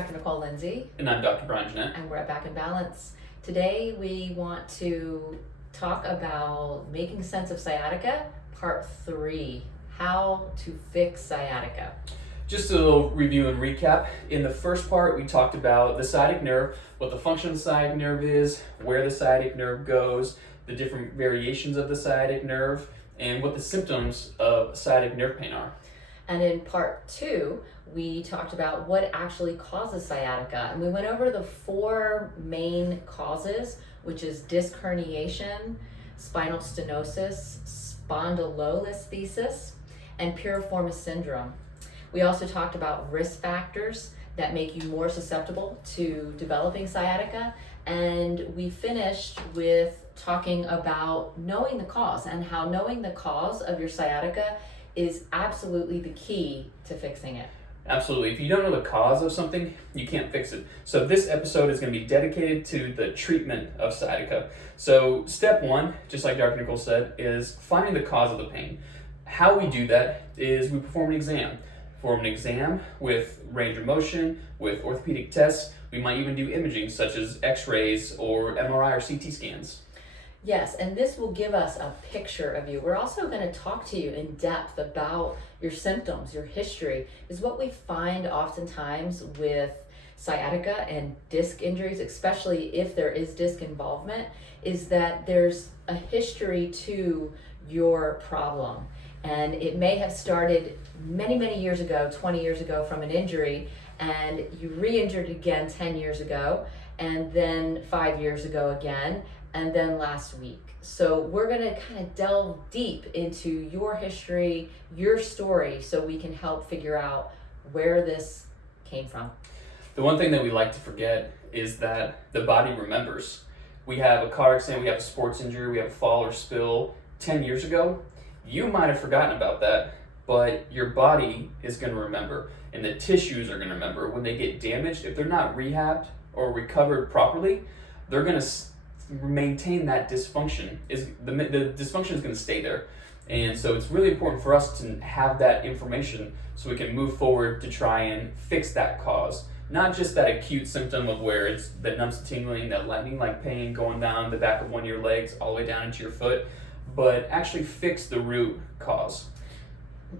Dr. Nicole Lindsay. And I'm Dr. Brian Jeanette. And we're at Back in Balance. Today we want to talk about making sense of sciatica, part 3, how to fix sciatica. Just a little review and recap. In the first part, we talked about the sciatic nerve, what the function of the sciatic nerve is, where the sciatic nerve goes, the different variations of the sciatic nerve, and what the symptoms of sciatic nerve pain are. And in part 2, we talked about what actually causes sciatica. And we went over the 4 main causes, which is disc herniation, spinal stenosis, spondylolisthesis, and piriformis syndrome. We also talked about risk factors that make you more susceptible to developing sciatica. And we finished with talking about knowing the cause and how knowing the cause of your sciatica is absolutely the key to fixing it. Absolutely. If you don't know the cause of something, you can't fix it. So this episode is going to be dedicated to the treatment of sciatica. So step 1, just like Dr. Nicole said, is finding the cause of the pain. How we do that is we perform an exam. Perform an exam with range of motion, with orthopedic tests. We might even do imaging such as x-rays or MRI or CT scans. Yes, and this will give us a picture of you. We're also going to talk to you in depth about your symptoms, your history, is what we find oftentimes with sciatica and disc injuries, especially if there is disc involvement, is that there's a history to your problem. And it may have started many, many years ago, 20 years ago from an injury, and you re-injured again 10 years ago, and then 5 years ago again, and then last week. So we're going to kind of delve deep into your history, your story, so we can help figure out where this came from. The one thing that we like to forget is that the body remembers. We have a car accident, we have a sports injury, we have a fall or spill 10 years ago. You might have forgotten about that, but your body is going to remember, and the tissues are going to remember. When they get damaged, if they're not rehabbed or recovered properly, they're going to maintain that dysfunction. The dysfunction is going to stay there. And so it's really important for us to have that information so we can move forward to try and fix that cause. Not just that acute symptom of where it's the numbs tingling, that lightning-like pain going down the back of one of your legs all the way down into your foot, but actually fix the root cause.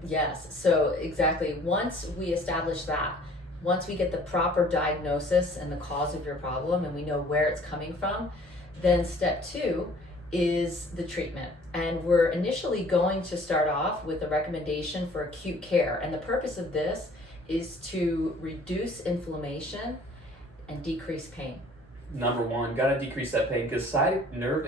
Yes, so exactly. Once we establish that, once we get the proper diagnosis and the cause of your problem and we know where it's coming from, then step 2 is the treatment. And we're initially going to start off with a recommendation for acute care. And the purpose of this is to reduce inflammation and decrease pain. Number 1, got to decrease that pain, because sciatic nerve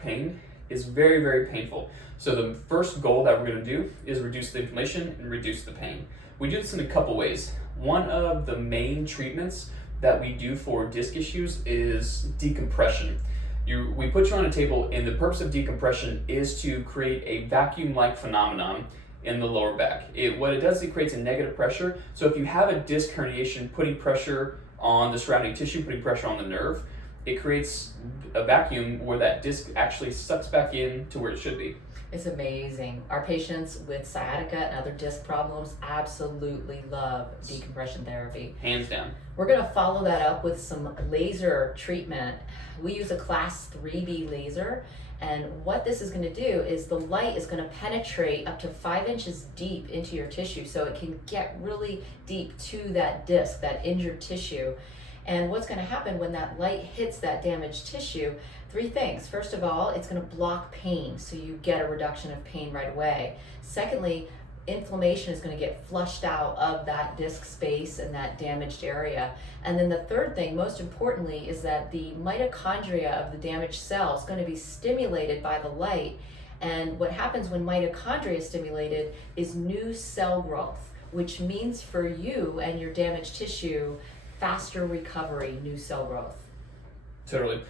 pain is very, very painful. So the first goal that we're going to do is reduce the inflammation and reduce the pain. We do this in a couple ways. One of the main treatments that we do for disc issues is decompression. We put you on a table, and the purpose of decompression is to create a vacuum-like phenomenon in the lower back. What it does is it creates a negative pressure. So if you have a disc herniation, putting pressure on the surrounding tissue, putting pressure on the nerve, it creates a vacuum where that disc actually sucks back in to where it should be. It's amazing. Our patients with sciatica and other disc problems absolutely love decompression therapy. Hands down. We're going to follow that up with some laser treatment. We use a class 3D laser, and what this is going to do is the light is going to penetrate up to 5 inches deep into your tissue, so it can get really deep to that disc, that injured tissue. And what's going to happen when that light hits that damaged tissue? 3 things. First of all, it's going to block pain, so you get a reduction of pain right away. Secondly, inflammation is going to get flushed out of that disc space and that damaged area. And then the third thing, most importantly, is that the mitochondria of the damaged cell is going to be stimulated by the light. And what happens when mitochondria is stimulated is new cell growth, which means for you and your damaged tissue, faster recovery, new cell growth. Totally.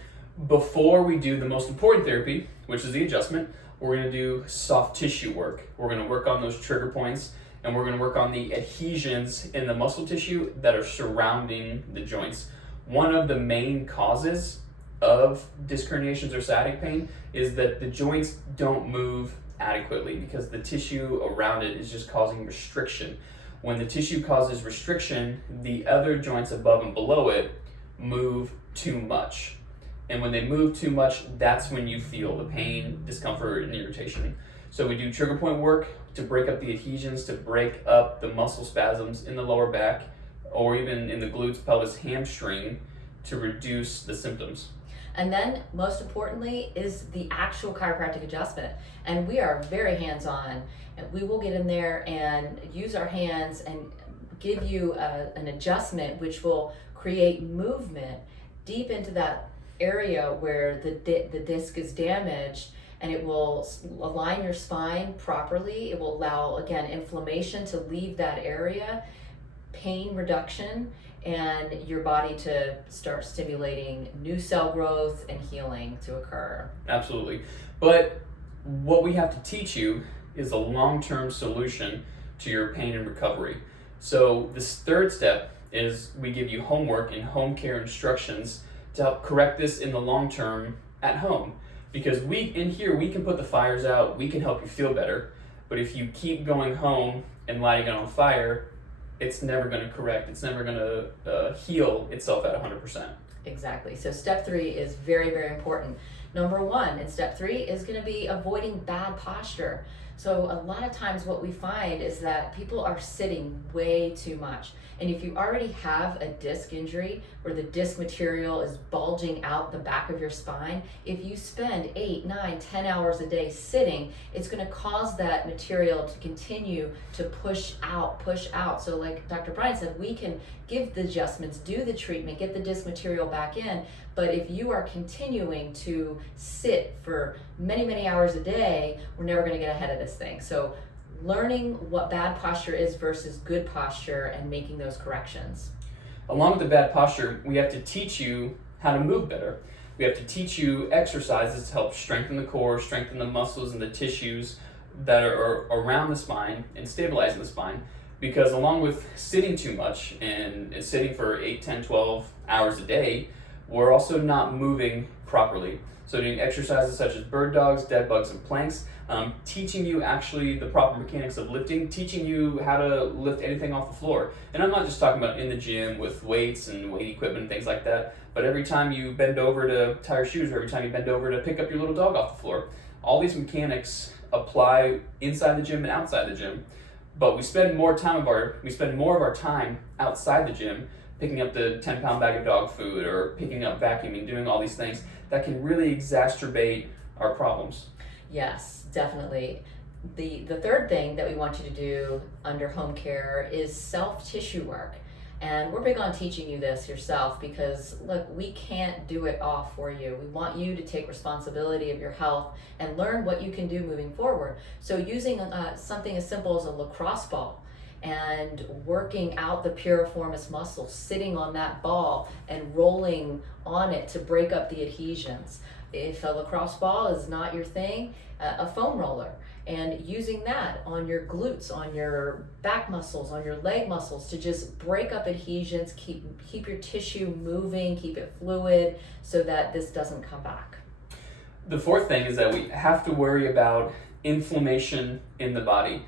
Before we do the most important therapy, which is the adjustment, we're going to do soft tissue work. We're going to work on those trigger points, and we're going to work on the adhesions in the muscle tissue that are surrounding the joints. One of the main causes of disc herniations or sciatic pain is that the joints don't move adequately because the tissue around it is just causing restriction. When the tissue causes restriction, the other joints above and below it move too much. And when they move too much, that's when you feel the pain, discomfort, and irritation. So we do trigger point work to break up the adhesions, to break up the muscle spasms in the lower back, or even in the glutes, pelvis, hamstring, to reduce the symptoms. And then, most importantly, is the actual chiropractic adjustment. And we are very hands-on. And we will get in there and use our hands and give you an adjustment which will create movement deep into that area where the disc is damaged, and it will align your spine properly. It will allow, again, inflammation to leave that area, pain reduction, and your body to start stimulating new cell growth and healing to occur. Absolutely. But what we have to teach you is a long-term solution to your pain and recovery. So this third step is we give you homework and home care instructions to help correct this in the long term at home. Because in here we can put the fires out, we can help you feel better, but if you keep going home and lighting it on fire, it's never going to correct, it's never going to heal itself at 100%. Exactly. So step 3 is very, very important. Number 1 in step 3 is going to be avoiding bad posture. So a lot of times what we find is that people are sitting way too much. And if you already have a disc injury where the disc material is bulging out the back of your spine, if you spend 8, 9, 10 hours a day sitting, it's going to cause that material to continue to push out. So like Dr. Brian said, we can give the adjustments, do the treatment, get the disc material back in. But if you are continuing to sit for many, many hours a day, we're never going to get ahead of this thing. So learning what bad posture is versus good posture and making those corrections. Along with the bad posture, we have to teach you how to move better. We have to teach you exercises to help strengthen the core, strengthen the muscles and the tissues that are around the spine and stabilizing the spine. Because along with sitting too much and sitting for 8, 10, 12 hours a day, we're also not moving properly. So doing exercises such as bird dogs, dead bugs, and planks, teaching you actually the proper mechanics of lifting, teaching you how to lift anything off the floor. And I'm not just talking about in the gym with weights and weight equipment and things like that, but every time you bend over to tie your shoes, or every time you bend over to pick up your little dog off the floor, all these mechanics apply inside the gym and outside the gym. But we spend more of our time outside the gym picking up the 10-pound bag of dog food or picking up vacuuming, doing all these things that can really exacerbate our problems. Yes, definitely. The third thing that we want you to do under home care is self-tissue work. And we're big on teaching you this yourself because, look, we can't do it all for you. We want you to take responsibility of your health and learn what you can do moving forward. So using something as simple as a lacrosse ball and working out the piriformis muscle, sitting on that ball and rolling on it to break up the adhesions. If a lacrosse ball is not your thing, a foam roller, and using that on your glutes, on your back muscles, on your leg muscles to just break up adhesions, keep your tissue moving, keep it fluid so that this doesn't come back. The fourth thing is that we have to worry about inflammation in the body.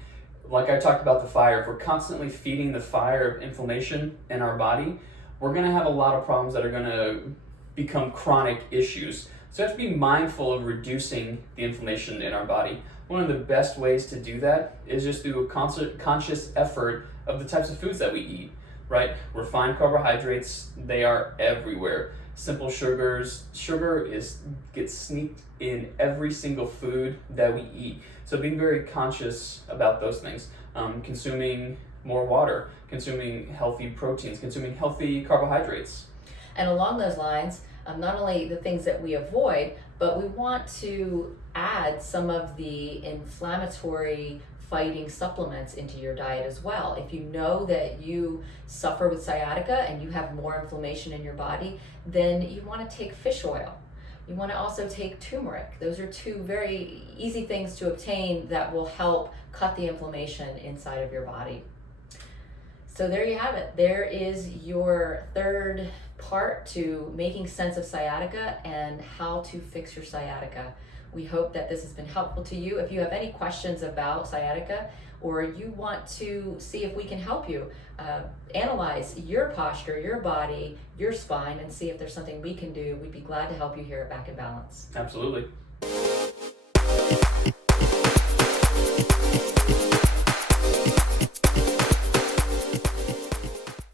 Like I talked about the fire, if we're constantly feeding the fire of inflammation in our body, we're going to have a lot of problems that are going to become chronic issues. So you have to be mindful of reducing the inflammation in our body. One of the best ways to do that is just through a conscious effort of the types of foods that we eat, right? Refined carbohydrates, they are everywhere. Simple sugars, gets sneaked in every single food that we eat. So being very conscious about those things. Consuming more water, consuming healthy proteins, consuming healthy carbohydrates. And along those lines, not only the things that we avoid, but we want to add some of the inflammatory fighting supplements into your diet as well. If you know that you suffer with sciatica and you have more inflammation in your body, then you want to take fish oil. You want to also take turmeric. Those are two very easy things to obtain that will help cut the inflammation inside of your body. So there you have it. There is your third part to making sense of sciatica and how to fix your sciatica. We hope that this has been helpful to you. If you have any questions about sciatica, or you want to see if we can help you analyze your posture, your body, your spine, and see if there's something we can do, we'd be glad to help you here at Back in Balance. Absolutely.